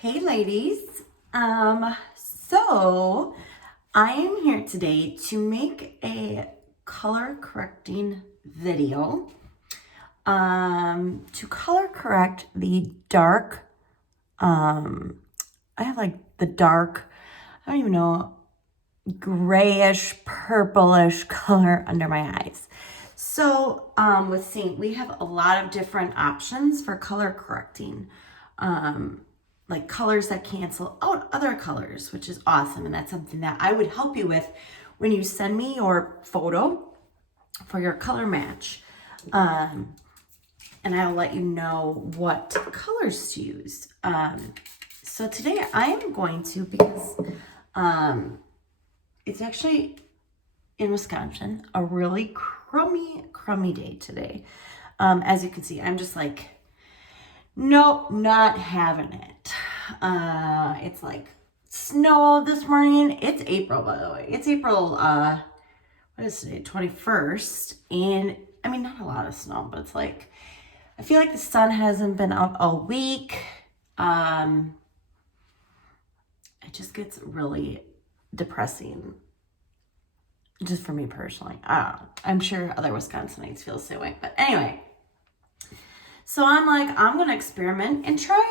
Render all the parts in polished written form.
Hey ladies, so I am here today to make a color correcting video to color correct the dark, I have like the dark, I don't even know, grayish, purplish color under my eyes. So with Seint, we have a lot of different options for color correcting. Like colors that cancel out other colors, which is awesome. And that's something that I would help you with when you send me your photo for your color match. And I'll let you know what colors to use. So today I am going to, because it's actually in Wisconsin, a really crummy day today. As you can see, I'm just like, nope, not having it. It's like snow this morning. It's April, by the way. It's April, what is today? 21st. And I mean, not a lot of snow, but it's like, I feel like the sun hasn't been out all week. It just gets really depressing. Just for me personally. I'm sure other Wisconsinites feel the same way. But anyway. So I'm like, I'm going to experiment and try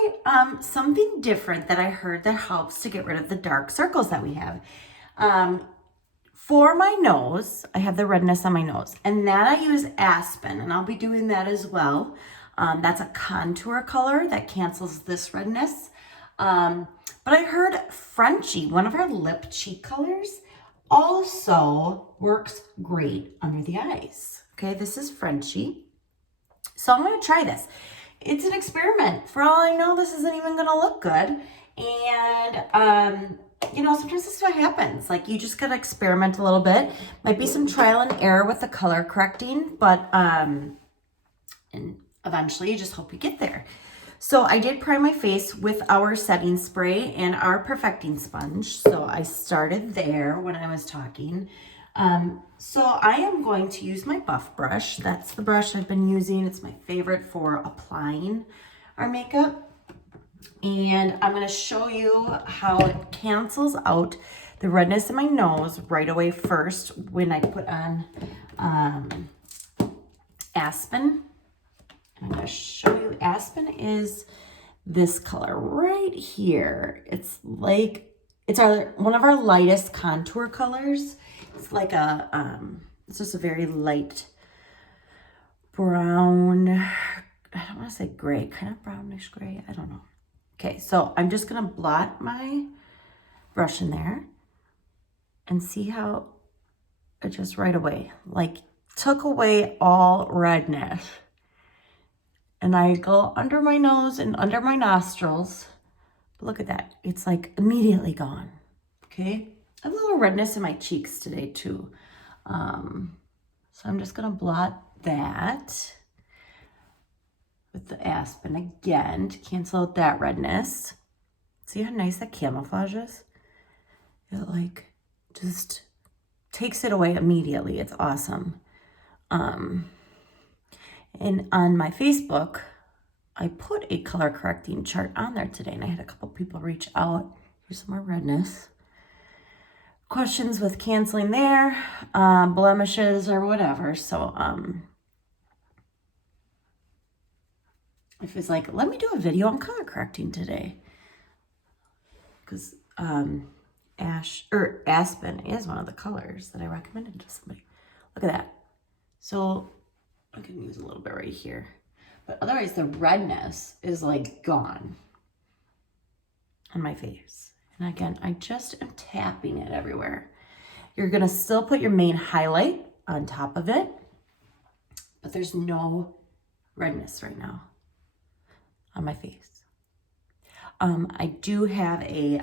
something different that I heard that helps to get rid of the dark circles that we have. For my nose, I have the redness on my nose. And that I use Aspen, and I'll be doing that as well. That's a contour color that cancels this redness. But I heard Frenchie, one of our lip cheek colors, also works great under the eyes. Okay, this is Frenchie. So I'm going to try this. It's an experiment. For all I know, this isn't even going to look good. And, you know, sometimes this is what happens. Like, you just got to experiment a little bit. Might be some trial and error with the color correcting, but, and eventually you just hope you get there. So I did prime my face with our setting spray and our perfecting sponge. So I started there when I was talking. So I am going to use my buff brush. That's the brush I've been using. It's my favorite for applying our makeup. And I'm going to show you how it cancels out the redness in my nose right away first when I put on Aspen. And I'm going to show you, Aspen is this color right here. It's like, it's one of our lightest contour colors. It's like a, it's just a very light brown, I don't want to say gray, kind of brownish gray, I don't know. Okay, so I'm just going to blot my brush in there and see how it just right away, like took away all redness. And I go under my nose and under my nostrils. But look at that, it's like immediately gone, okay? I have a little redness in my cheeks today too. So I'm just gonna blot that with the Aspen again to cancel out that redness. See how nice that camouflage is? It like just takes it away immediately. It's awesome. And on my Facebook, I put a color correcting chart on there today, and I had a couple people reach out. Here's some more redness. Questions with canceling there, blemishes or whatever. So if it's like, let me do a video on color correcting today, because Aspen is one of the colors that I recommended to somebody. Look at that. So I can use a little bit right here, but otherwise the redness is like gone on my face. And again, I just am tapping it everywhere. You're gonna still put your main highlight on top of it, but there's no redness right now on my face. I do have a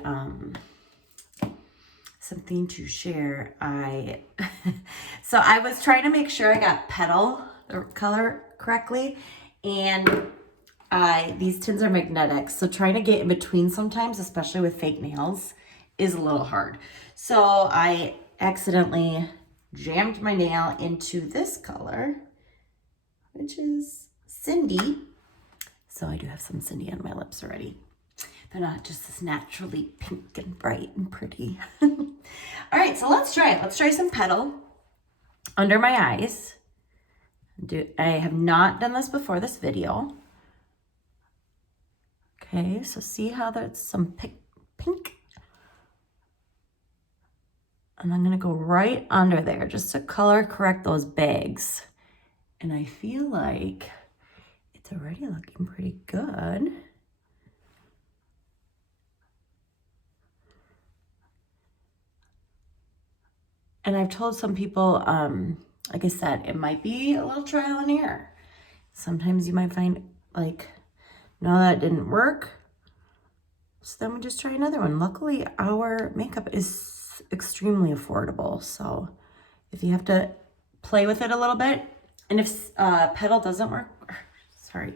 something to share. So I was trying to make sure I got petal color correctly, and these tins are magnetic, so trying to get in between sometimes, especially with fake nails, is a little hard. So I accidentally jammed my nail into this color, which is Cindy. So I do have some Cindy on my lips already. They're not just as naturally pink and bright and pretty. All right, so let's try it. Let's try some petal under my eyes. I have not done this before this video. Okay, so see how there's some pink. And I'm gonna go right under there just to color correct those bags. And I feel like it's already looking pretty good. And I've told some people, like I said, it might be a little trial and error. Sometimes you might find like, no, that didn't work. So then we just try another one. Luckily, our makeup is extremely affordable. So if you have to play with it a little bit, and if petal doesn't work, sorry,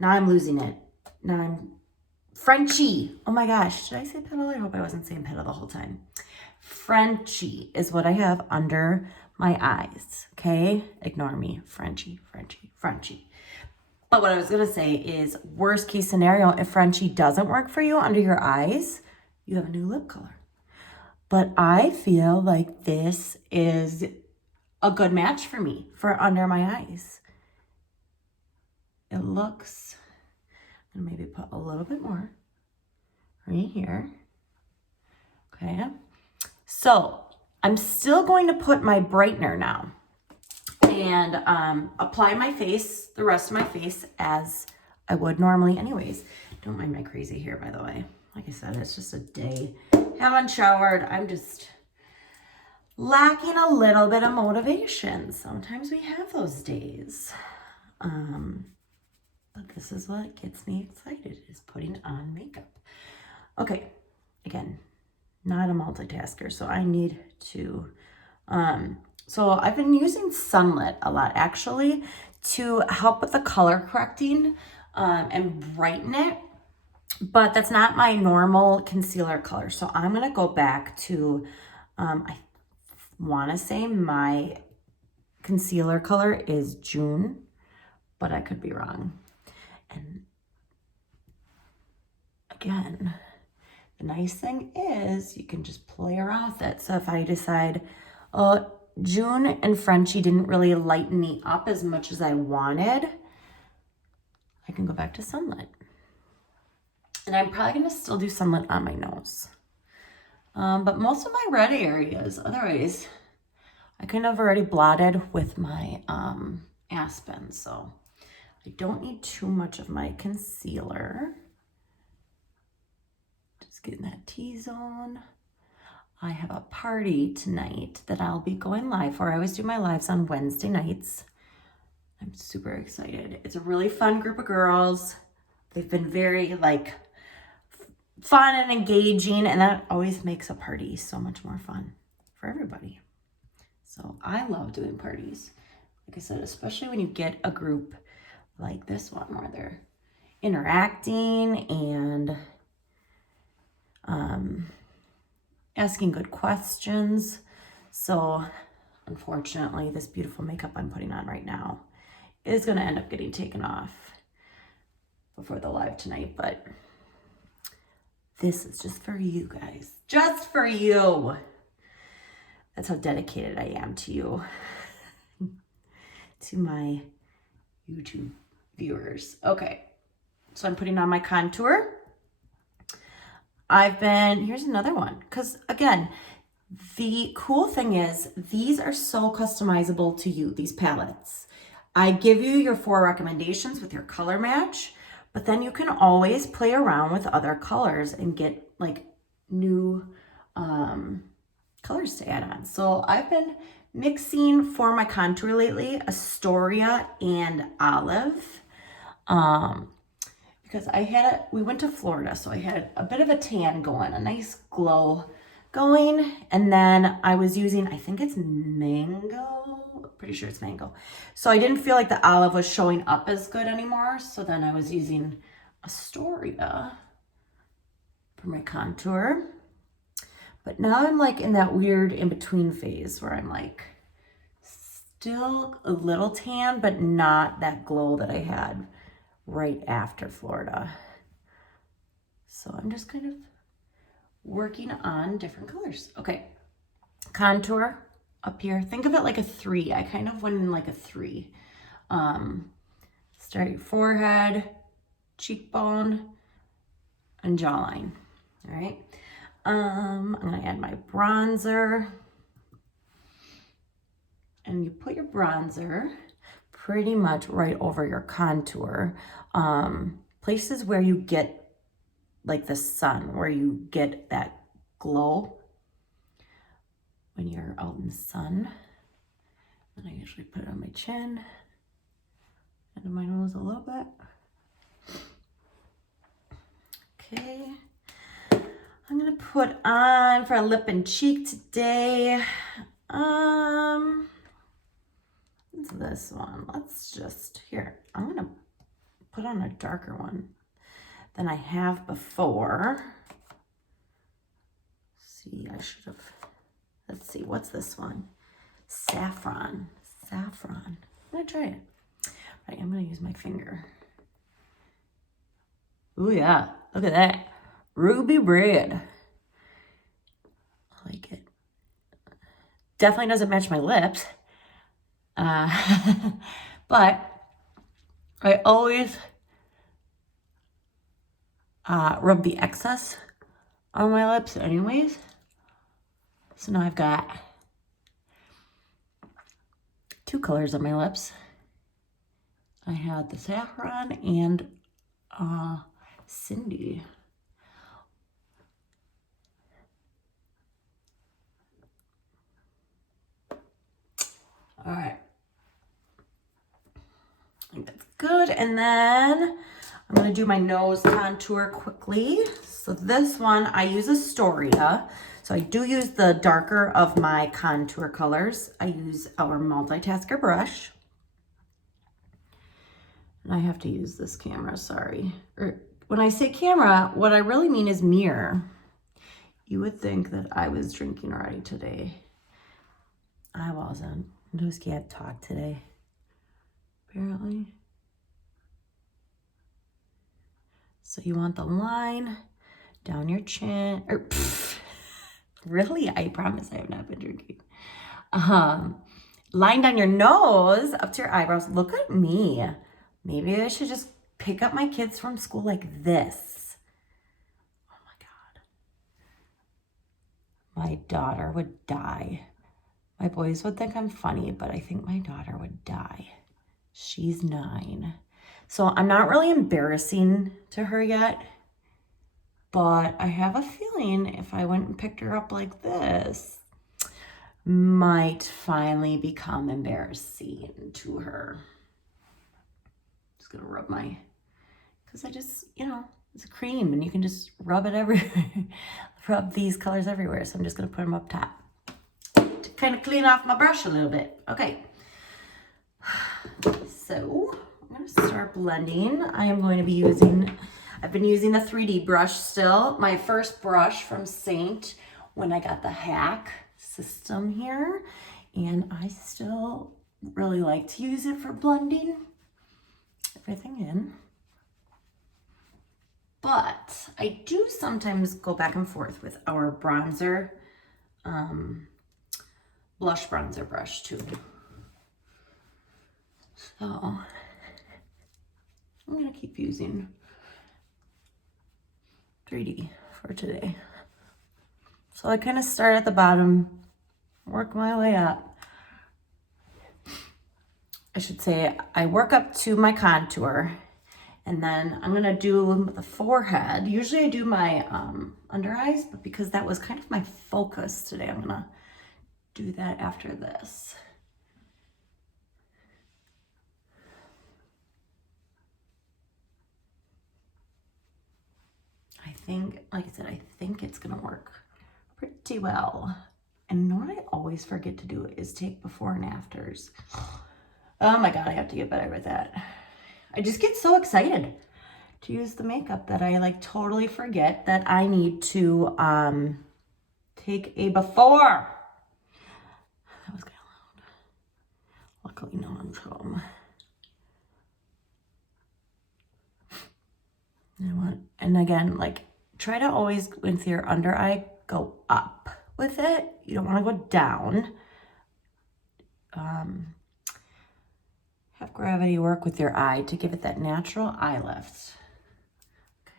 now I'm losing it. Now I'm Frenchy. Oh my gosh, did I say petal? I hope I wasn't saying petal the whole time. Frenchy is what I have under my eyes, okay? Ignore me, Frenchy. But what I was gonna say is, worst case scenario, if Frenchy doesn't work for you under your eyes, you have a new lip color. But I feel like this is a good match for me for under my eyes. It looks, I'm gonna maybe put a little bit more right here, okay? So I'm still going to put my brightener now and apply my face, the rest of my face, as I would normally anyways. Don't mind my crazy hair, by the way. Like I said, it's just a day. Haven't showered. I'm just lacking a little bit of motivation. Sometimes we have those days. But this is what gets me excited, is putting on makeup. Okay, again, not a multitasker, so I need to, so I've been using Sunlit a lot actually to help with the color correcting and brighten it, but that's not my normal concealer color. So I'm gonna go back to, I wanna say my concealer color is June, but I could be wrong. And again, the nice thing is you can just play around with it. So if I decide, oh, June and Frenchy didn't really lighten me up as much as I wanted, I can go back to Sunlit. And I'm probably gonna still do Sunlit on my nose. But most of my red areas, otherwise, I kind of already blotted with my Aspen. So I don't need too much of my concealer. Just getting that T-zone. I have a party tonight that I'll be going live for. I always do my lives on Wednesday nights. I'm super excited. It's a really fun group of girls. They've been very like fun and engaging, and that always makes a party so much more fun for everybody. So I love doing parties. Like I said, especially when you get a group like this one where they're interacting and asking good questions. So unfortunately, this beautiful makeup I'm putting on right now is going to end up getting taken off before the live tonight, but this is just for you guys, just for you. That's how dedicated I am to you, to my YouTube viewers. Okay, so I'm putting on my contour. Here's another one, because again, the cool thing is these are so customizable to you, these palettes. I give you your 4 recommendations with your color match, but then you can always play around with other colors and get like new colors to add on. So I've been mixing for my contour lately Astoria and Olive. Because we went to Florida, so I had a bit of a tan going, a nice glow going. And then I was using, I think it's mango, pretty sure it's mango. So I didn't feel like the olive was showing up as good anymore. So then I was using Astoria for my contour. But now I'm like in that weird in-between phase where I'm like still a little tan, but not that glow that I had right after Florida. So I'm just kind of working on different colors. Okay, contour up here. Think of it like a 3. I kind of went in like a 3. Start your forehead, cheekbone, and jawline. All right. I'm gonna add my bronzer. And you put your bronzer pretty much right over your contour. Places where you get like the sun, where you get that glow when you're out in the sun. And I usually put it on my chin and on my nose a little bit. Okay. I'm gonna put on for a lip and cheek today. What's this one? Let's just, here, I'm gonna put on a darker one than I have before. See, I should have, let's see, what's this one? Saffron. I'm gonna try it. Right, I'm gonna use my finger. Oh yeah, look at that. Ruby red. I like it. Definitely doesn't match my lips. But I always rub the excess on my lips anyways. So now I've got 2 colors on my lips. I had the saffron and Cindy. All right. I think that's good. And then I'm going to do my nose contour quickly. So this one, I use Astoria. So I do use the darker of my contour colors. I use our multitasker brush. And I have to use this camera, sorry. Or when I say camera, what I really mean is mirror. You would think that I was drinking already today. I wasn't. I just can't talk today, apparently. So you want the line down your chin, or really? I promise I have not been drinking. Line down your nose up to your eyebrows. Look at me. Maybe I should just pick up my kids from school like this. Oh my God. My daughter would die. My boys would think I'm funny, but I think my daughter would die. She's 9. So I'm not really embarrassing to her yet, but I have a feeling if I went and picked her up like this, might finally become embarrassing to her. Just gonna rub because I just, it's a cream and you can just rub it everywhere. Rub these colors everywhere. So I'm just gonna put them up top to kind of clean off my brush a little bit. Okay. So I'm gonna start blending. I am going to be I've been using the 3D brush still. My first brush from Seint when I got the hack system here. And I still really like to use it for blending everything in. But I do sometimes go back and forth with our bronzer, blush bronzer brush too. So I'm gonna keep using 3D for today. So I kind of start at the bottom, work my way up. I should say I work up to my contour, and then I'm gonna do the forehead. Usually I do my under eyes, but because that was kind of my focus today, I'm gonna do that after this. I think, like I said, I think it's gonna work pretty well. And you know what I always forget to do is take before and afters. Oh my God, I have to get better with that. I just get so excited to use the makeup that I like totally forget that I need to take a before. That was kind of loud. Luckily no one's home. You know what? And again, like try to always, with your under eye, go up with it. You don't want to go down. Have gravity work with your eye to give it that natural eye lift.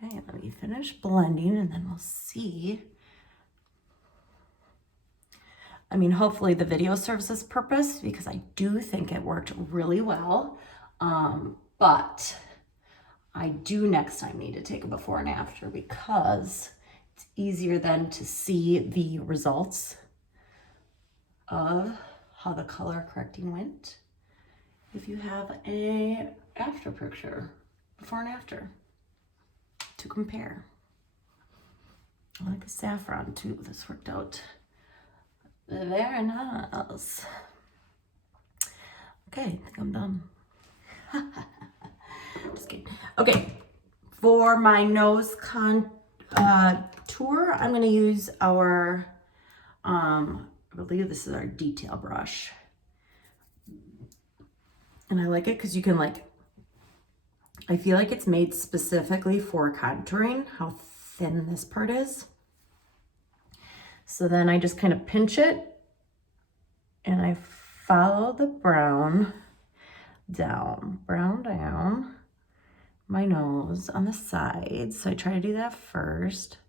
Okay, let me finish blending and then we'll see. I mean, hopefully the video serves this purpose because I do think it worked really well. But I do next time need to take a before and after because it's easier then to see the results of how the color correcting went if you have a after picture, before and after, to compare. I like the saffron too. This worked out very nice. Okay, I think I'm done. Just kidding. Okay, for my nose contour, I'm going to use our, I believe this is our detail brush. And I like it because you can I feel like it's made specifically for contouring, how thin this part is. So then I just kind of pinch it and I follow the brown down my nose on the sides. So I try to do that first.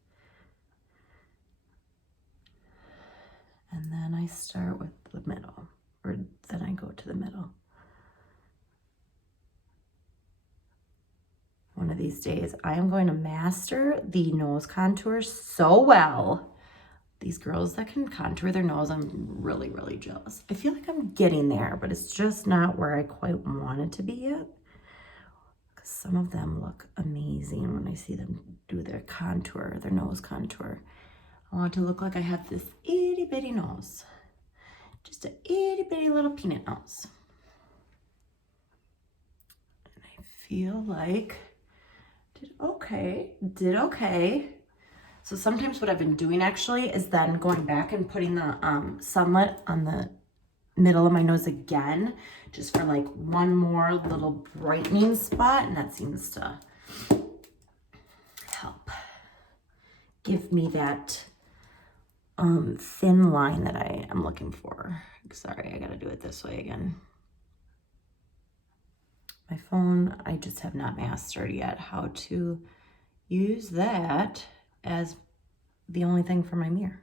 And then I start with the middle, or then I go to the middle. One of these days, I am going to master the nose contour so well. These girls that can contour their nose, I'm really, really jealous. I feel like I'm getting there, but it's just not where I quite want it to be yet. Because some of them look amazing when I see them do their contour, their nose contour. I want it to look like I have this itty bitty nose. Just an itty bitty little peanut nose. And I feel like did okay. So sometimes what I've been doing actually is then going back and putting the sunlit on the middle of my nose again, just for like one more little brightening spot, and that seems to help give me that thin line that I am looking for. Sorry, I gotta do it this way again. My phone, I just have not mastered yet how to use that as the only thing for my mirror.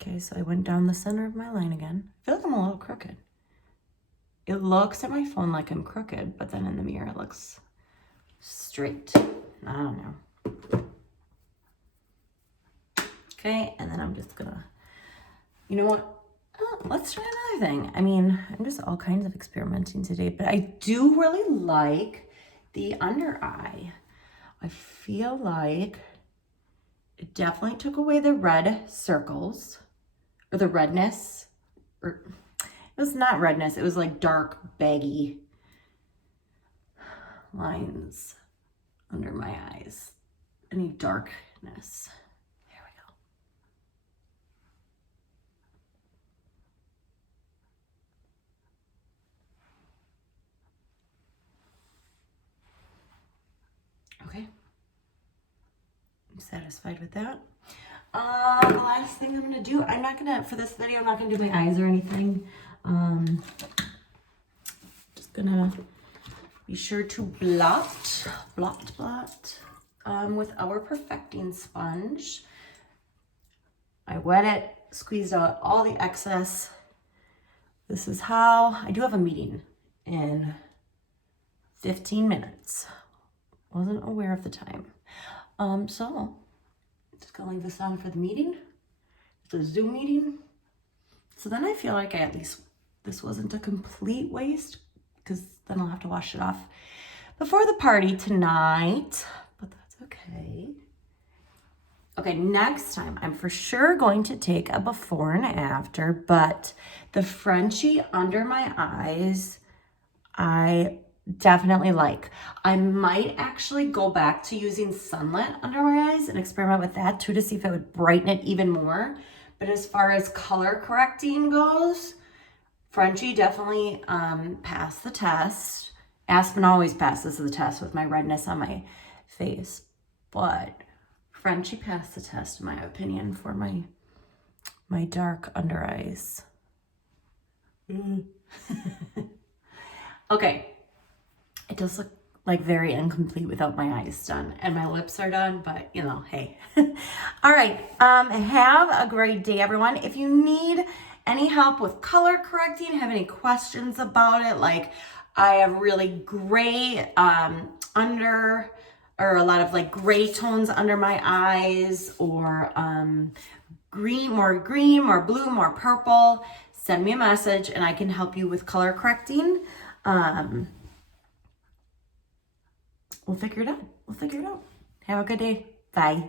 Okay, so I went down the center of my line again. I feel like I'm a little crooked. It looks at my phone like I'm crooked, but then in the mirror it looks straight. I don't know. Okay, and then I'm just gonna, you know what? Let's try another thing. I mean, I'm just all kinds of experimenting today, but I do really like the under eye. I feel like it definitely took away the red circles, or the redness, or it was not redness, it was like dark, baggy lines under my eyes. Any darkness. There we go. Okay. I'm satisfied with that. The last thing I'm gonna do, I'm not gonna, for this video, I'm not gonna do my eyes or anything. Just gonna be sure to blot with our perfecting sponge. I wet it, squeezed out all the excess. This is how, I do have a meeting in 15 minutes. Wasn't aware of the time. So just gonna leave this on for the meeting, the Zoom meeting. So then I feel like at least this wasn't a complete waste, because then I'll have to wash it off before the party tonight, but that's okay. Okay, next time I'm for sure going to take a before and after, but the Frenchie under my eyes, I definitely like. I might actually go back to using sunlit under my eyes and experiment with that too, to see if it would brighten it even more. But as far as color correcting goes, Frenchie definitely passed the test. Aspen always passes the test with my redness on my face. But Frenchie passed the test, in my opinion, for my dark under eyes. Okay. It does look like very incomplete without my eyes done, and my lips are done, but you know, hey. All right, have a great day, everyone. If you need any help with color correcting, have any questions about it, like I have really gray under, or a lot of like gray tones under my eyes, or green, more blue, more purple, send me a message and I can help you with color correcting. We'll figure it out. Have a good day. Bye.